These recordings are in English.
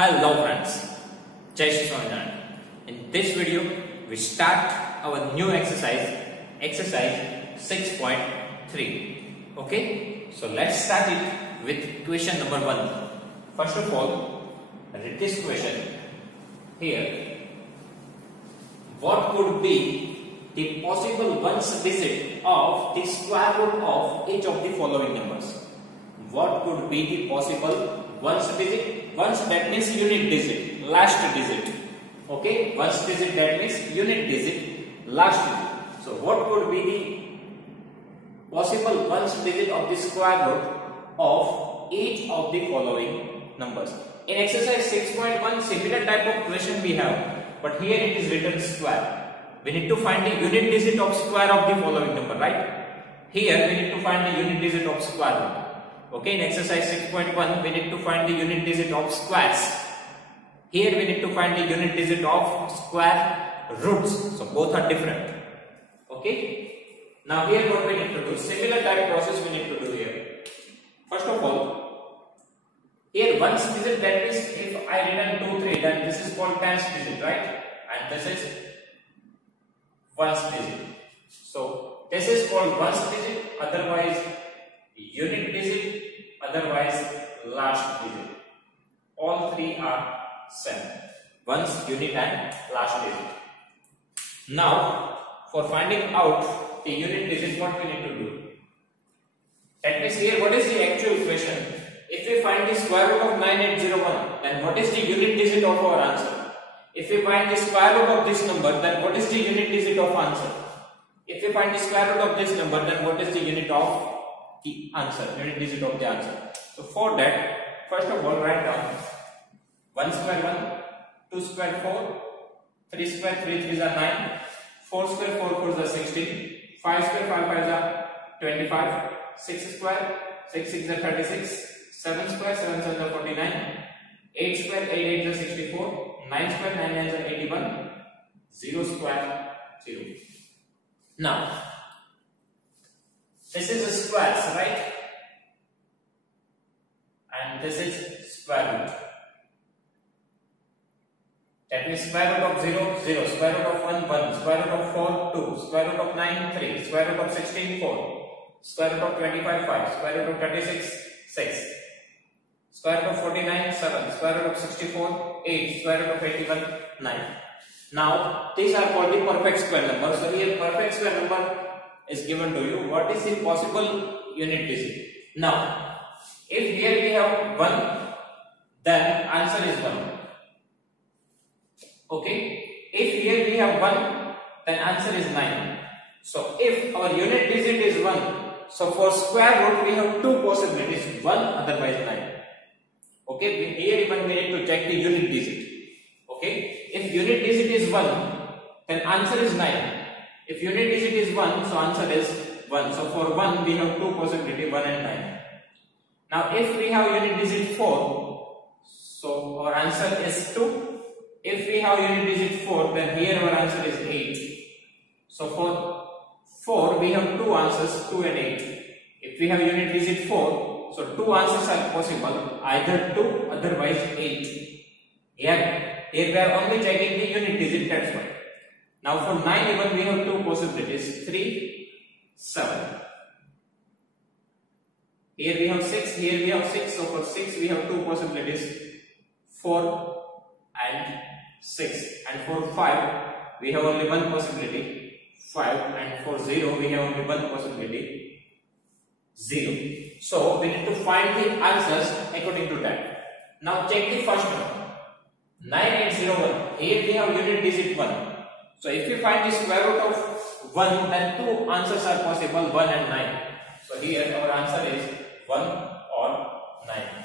Hello friends, Jai Shri Swaminarayan. In this video, we start our new exercise 6.3. Okay, so let's start it with question number 1. First of all, read this question here. What could be the possible ones digit of the square root of each of the following numbers? What could be the possible ones digit? Ones that means unit digit, last digit. Okay, ones digit that means unit digit, last digit. So what could be the possible ones digit of the square root of each of the following numbers? In exercise 6.1, similar type of question we have, but here it is written square. We need to find the unit digit of square of the following number, right? Here we need to find the unit digit of square root. Okay, in exercise 6.1, we need to find the unit digit of squares. Here we need to find the unit digit of square roots. So both are different. Okay. Now here what we need to do, similar type process we need to do here. First of all, here ones digit, that means if I written 2, 3, then this is called tens digit, right? And this is ones digit. So this is called ones digit, otherwise unit digit, otherwise last digit. All three are same. Ones, unit and last digit. Now for finding out the unit digit, what we need to do? That means here what is the actual equation? If we find the square root of 9801, then what is the unit digit of our answer? If we find the square root of this number, then what is the unit digit of answer? If we find the square root of this number, then what is the unit of the answer, unit digit of the answer? So for that, first of all, write down 1 square 1, 2 square 4, 3 square 3 3s are 9, 4 square 4 4s are 16, 5 square 5 5s are 25, 6 square 6 6 are 36, 7 square 7 7 are 49, 8 square 8 8 are 64, 9 square 9 9 are 81, 0 square 0. Now this is a squares, right? And this is square root. That means square root of 0, 0, square root of 1, 1, square root of 4, 2, square root of 9, 3, square root of 16, 4, square root of 25, 5, square root of 36, 6, square root of 49, 7, square root of 64, 8, square root of 81, 9. Now these are called the perfect square numbers. So here perfect square number is given to you. What is the possible unit digit? Now if here we have 1, then answer is 1. Okay, if here we have 1, then answer is 9. So if our unit digit is 1, so for square root we have two possibilities, 1 otherwise 9. Okay, here even we need to check the unit digit. Okay, if unit digit is 1, then answer is 9. If unit digit is 1, so answer is 1. So for 1 we have two possibilities, 1 and 9. Now if we have unit digit 4, so our answer is 2. If we have unit digit 4, then here our answer is 8. So for 4 we have two answers, 2 and 8. If we have unit digit 4, so two answers are possible, either 2 otherwise 8. Here we are only checking the unit digit, that's why. Now for 9 even we have two possibilities, 3, 7. Here we have 6, here we have 6, so for 6 we have two possibilities, 4 and 6. And for 5 we have only one possibility, 5. And for 0 we have only one possibility, 0. So we need to find the answers according to that. Now check the first one, 9801. Here we have unit digit 1. So if we find the square root of 1, then two answers are possible, 1 and 9. So here our answer is 1 or 9.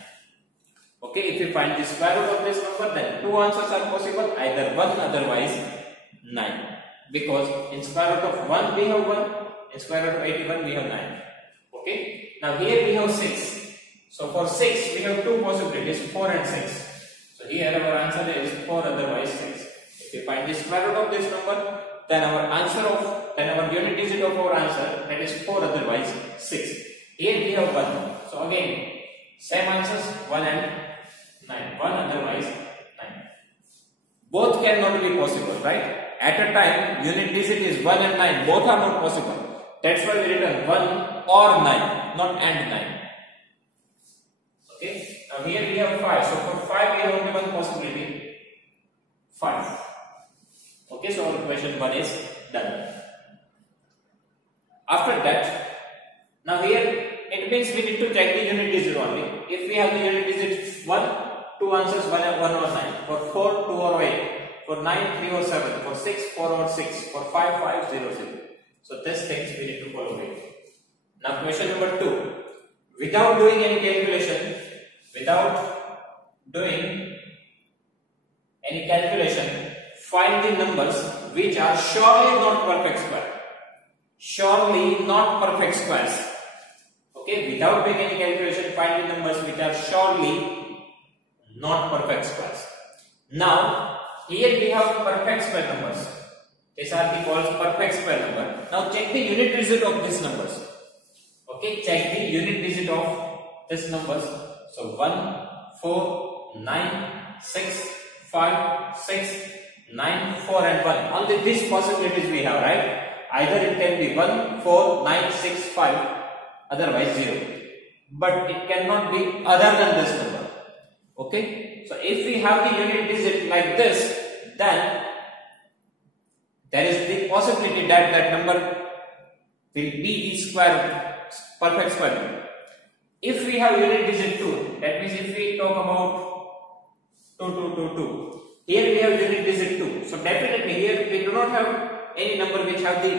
Okay, if we find the square root of this number, then two answers are possible, either 1 otherwise 9. Because in square root of 1 we have 1, in square root of 81 we have 9. Okay, now here we have 6. So for 6 we have two possibilities, 4 and 6. So here our answer is 4 otherwise 6. If we find the square root of this number, then our unit digit of our answer, that is 4 otherwise 6. Here we have 1. So again same answers, 1 and 9, 1 otherwise both cannot be possible, right? At a time, unit digit is 1 and 9, both are not possible. That's why we written 1 or 9, not and 9. Okay, now here we have 5, so for 5 we have only one possibility, 5. Okay, so our question 1 is done. After that, now here it means we need to check the unit digit only. If we have the unit digit 1, 2 answers, 1 or 9. For 4, 2 or 8. For 9, 3 or 7. For 6, 4 or 6. For 5, 5, 0, 0. So these things we need to follow it. Now question number 2. Without doing any calculation, find the numbers which are surely not perfect square. Surely not perfect squares. Okay, without doing any calculation, find the numbers which are surely not perfect squares. Now, here we have perfect square numbers. These are called perfect square number. Now check the unit digit of these numbers. Okay, check the unit digit of these numbers. So 1, 4, 9, 6, 5, 6, 9, 4 and 1. Only these possibilities we have, right? Either it can be 1, 4, 9, 6, 5, otherwise 0. But it cannot be other than this number. Okay? So if we have the unit digit like this, then there is the possibility that that number will be the perfect square number. If we have unit digit 2, that means if we talk about 2, 2, 2, 2, here we have unit digit 2. So definitely here we do not have any number which have the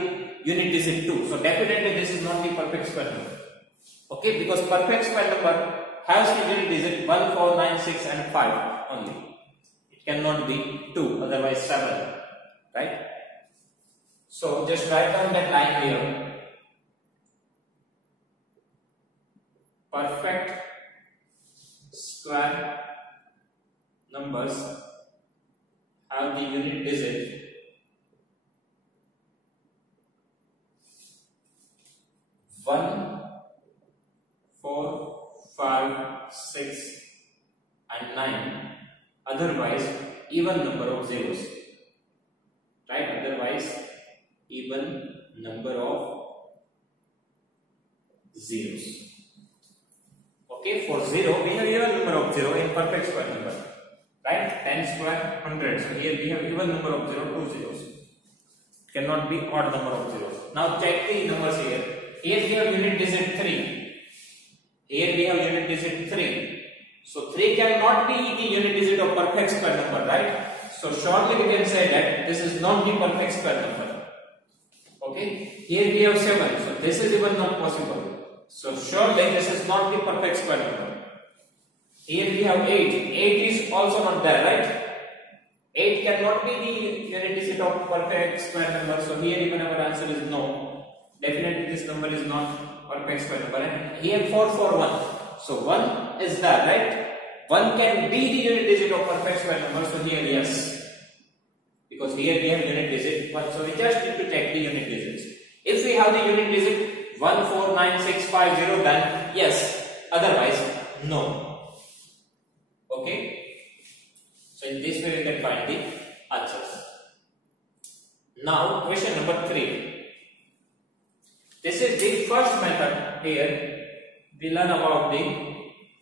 unit digit 2. So definitely this is not the perfect square number. Okay, because perfect square number has the unit digit 1, 4, 9, 6 and 5 only. It cannot be 2, otherwise 7. Right? So just write down that line here. Perfect square numbers have the unit digit 1, 4, 5, 6 and 9, otherwise even number of zeros, right? Otherwise even number of zeros. Okay, for 0 we have even number of 0 in perfect square number, right? 10 square 100. So here we have even number of 0, 2 zeros. It cannot be odd number of zeros. Now check the numbers here. Here we have unit digit 3. Here we have unit digit 3. So 3 cannot be the unit digit of perfect square number, right? So surely we can say that this is not the perfect square number. Okay. Here we have 7. So this is even not possible. So surely this is not the perfect square number. Here we have 8. 8 is also not there, right? 8 cannot be the unit digit of perfect square number. So here even our answer is no. Definitely this number is not perfect square number. And here 4, 4, 1. So 1 is there, right? 1 can be the unit digit of perfect square number. So here yes. Because here we have unit digit 1. So we just need to check the unit digits. If we have the unit digit 1, 4, 9, 6, 5, 0, then yes. Otherwise, no. Okay. So in this way we can find the answers. Now question number 3. This is the first method. Here we learn about the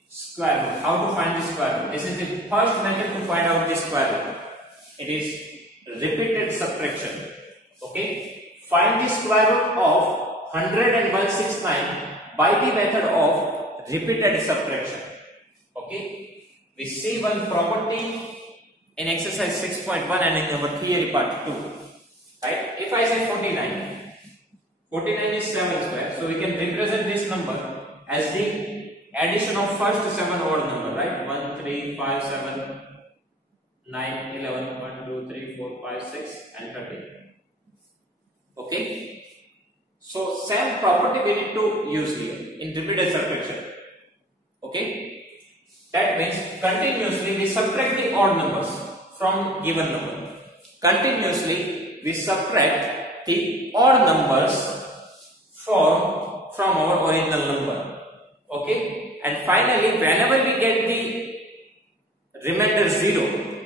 square root. How to find the square root. This is the first method to find out the square root. It is repeated subtraction. Okay. Find the square root of 100 and 169 by the method of repeated subtraction. Okay. We see one property in exercise 6.1 and in our theory part 2. Right. If I say 49. 49 is 7 square, so we can represent this number as the addition of first 7 odd number, right? 1, 3, 5, 7, 9, 11, 1, 2, 3, 4, 5, 6 and 13. Okay? So same property we need to use here in repeated subtraction. Okay? That means continuously we subtract the odd numbers from given number. Continuously we subtract the odd numbers from our original number. Okay, and finally whenever we get the remainder 0,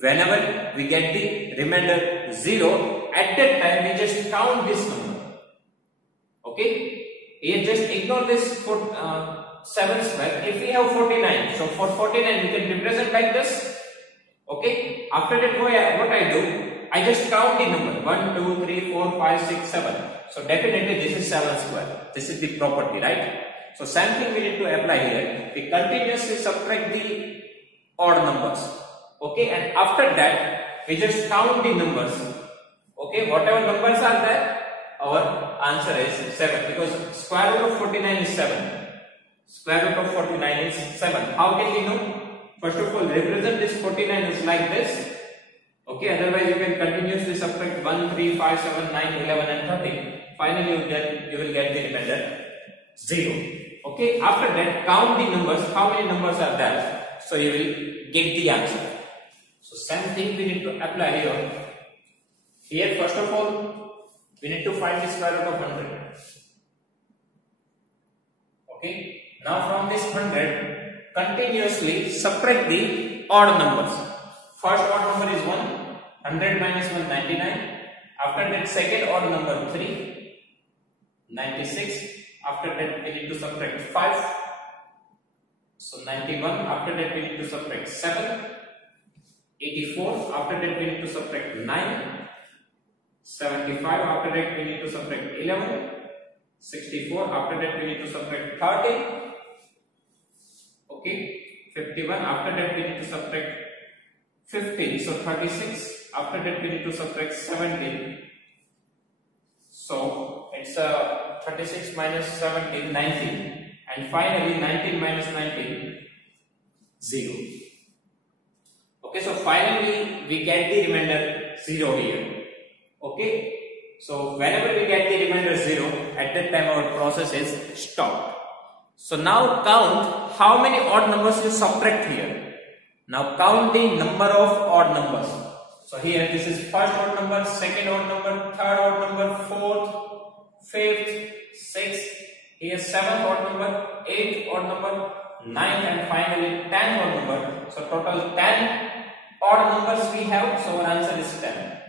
whenever we get the remainder 0, at that time we just count this number. Okay, here just ignore this for 7 square. If we have 49, so for 49 we can represent like this. Okay, after that what I do, I just count the number 1, 2, 3, 4, 5, 6, 7. So definitely this is 7 square. This is the property, right? So same thing we need to apply here. We continuously subtract the odd numbers. Okay, and after that we just count the numbers. Okay, whatever numbers are there, our answer is 7, because square root of 49 is 7. Square root of 49 is 7. How can we know? First of all, represent this 49 is like this. Okay, otherwise you can continuously subtract 1, 3, 5, 7, 9, 11 and 13. Finally you will get the remainder 0. Okay, after that count the numbers. How many numbers are there? So you will get the answer. So same thing we need to apply here. Here first of all we need to find the square root of 100. Okay, now from this 100 continuously subtract the odd numbers. First odd number is 1. 100 minus 1, 99. After that second odd number 3. 96. After that we need to subtract 5. So 91. After that we need to subtract 7. 84. After that we need to subtract 9. 75. After that we need to subtract 11. 64. After that we need to subtract 13. Okay. 51. After that we need to subtract 15. So 36. After that we need to subtract 17. So it's 36 minus 17, 19. And finally 19 minus 19, 0. Okay, so finally we get the remainder 0 here. Okay, so whenever we get the remainder 0, at that time our process is stopped. So now count how many odd numbers you subtract here. Now count the number of odd numbers. So here this is first odd number, second odd number, third odd number, fourth, fifth, sixth, here seventh odd number, eighth odd number, ninth and finally 10th odd number. So total 10 odd numbers we have, so our answer is 10.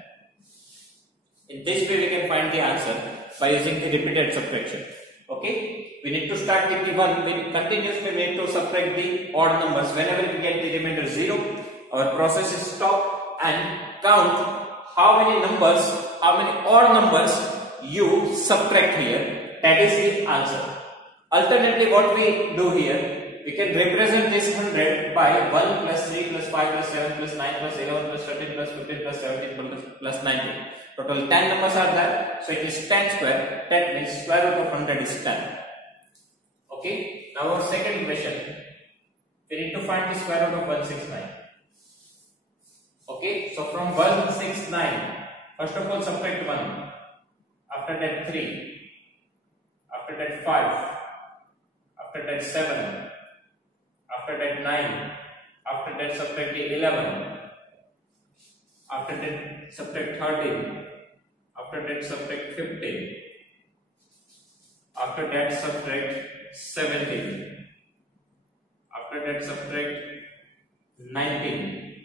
In this way we can find the answer by using the repeated subtraction. Okay, we need to start with the 1, we continuously need to subtract the odd numbers. Whenever we get the remainder 0, our process is stopped, and count how many numbers, how many odd numbers you subtract here. That is the answer. Alternately, what we do here, we can represent this 100 by 1 plus 3 plus 5 plus 7 plus 9 plus 11 plus 13 plus 15 plus 17 plus 19. Total 10 numbers are there, so it is 10 square. That means square root of 100 is 10. Okay, now our second question, we need to find the square root of 169. Okay, so from 169, first of all subtract 1, after that 3, after that 5, after that 7, after that 9, after that subtract 11, after that subtract 13, after that subtract 15, after that subtract 17, after that subtract 19,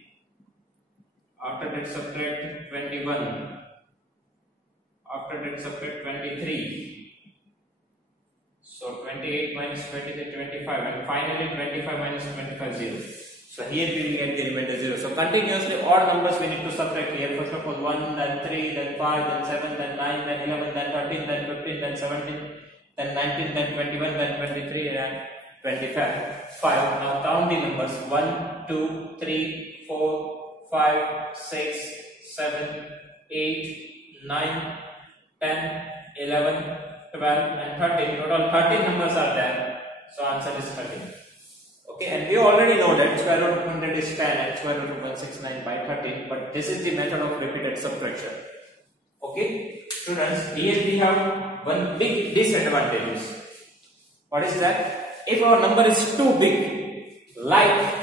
after that subtract 21, after that subtract 23, so 28 minus 23, 25, and finally 25 minus 25, 0. So here we will get the remainder 0. So continuously odd numbers we need to subtract here. First of all 1, then 3, then 5, then 7, then 9, then 11, then 13, then 15, then 17, then 19, then 21, then 23, and 25. 5. Now count the numbers 1, 2, 3, 4, 5, 6, 7, 8, 9, 10, 11, 12 and 13. Total 13 numbers are there. So answer is 13. Okay, and we already know that square root of 100 is 10 and square root of 169 by 13. But this is the method of repeated subtraction. Okay, students, here we have one big disadvantage. What is that? If our number is too big, like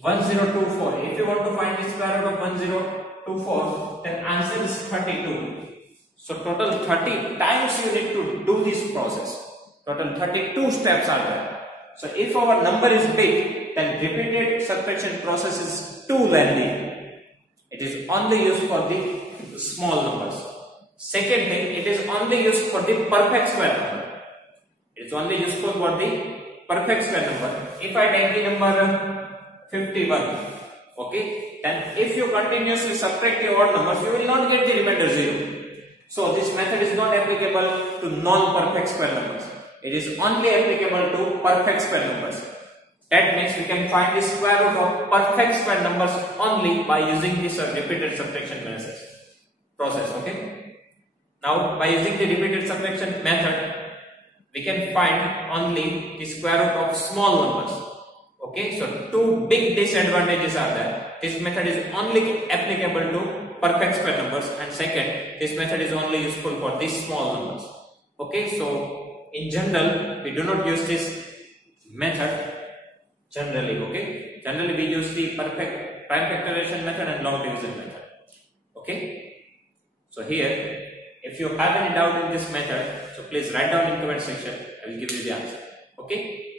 1024. If you want to find the square root of 1024, then answer is 32. So total 30 times you need to do this process. Total 32 steps are there. So if our number is big, then repeated subtraction process is too lengthy. It is only used for the small numbers. Second thing, it is only used for the perfect square number. It is only useful for the perfect square number. If I take the number 51, okay, then if you continuously subtract the odd numbers, you will not get the remainder 0. So this method is not applicable to non-perfect square numbers. It is only applicable to perfect square numbers. That means we can find the square root of perfect square numbers only by using this repeated subtraction process. Okay. Now by using the repeated subtraction method, we can find only the square root of small numbers. Okay. So two big disadvantages are there. This method is only applicable to perfect square numbers, and second, this method is only useful for these small numbers. Okay. So in general, we do not use this method. Generally, okay. Generally, we use the perfect prime factorization method and log division method. Okay. So here, if you have any doubt in this method, so please write down in comment section. I will give you the answer. Okay.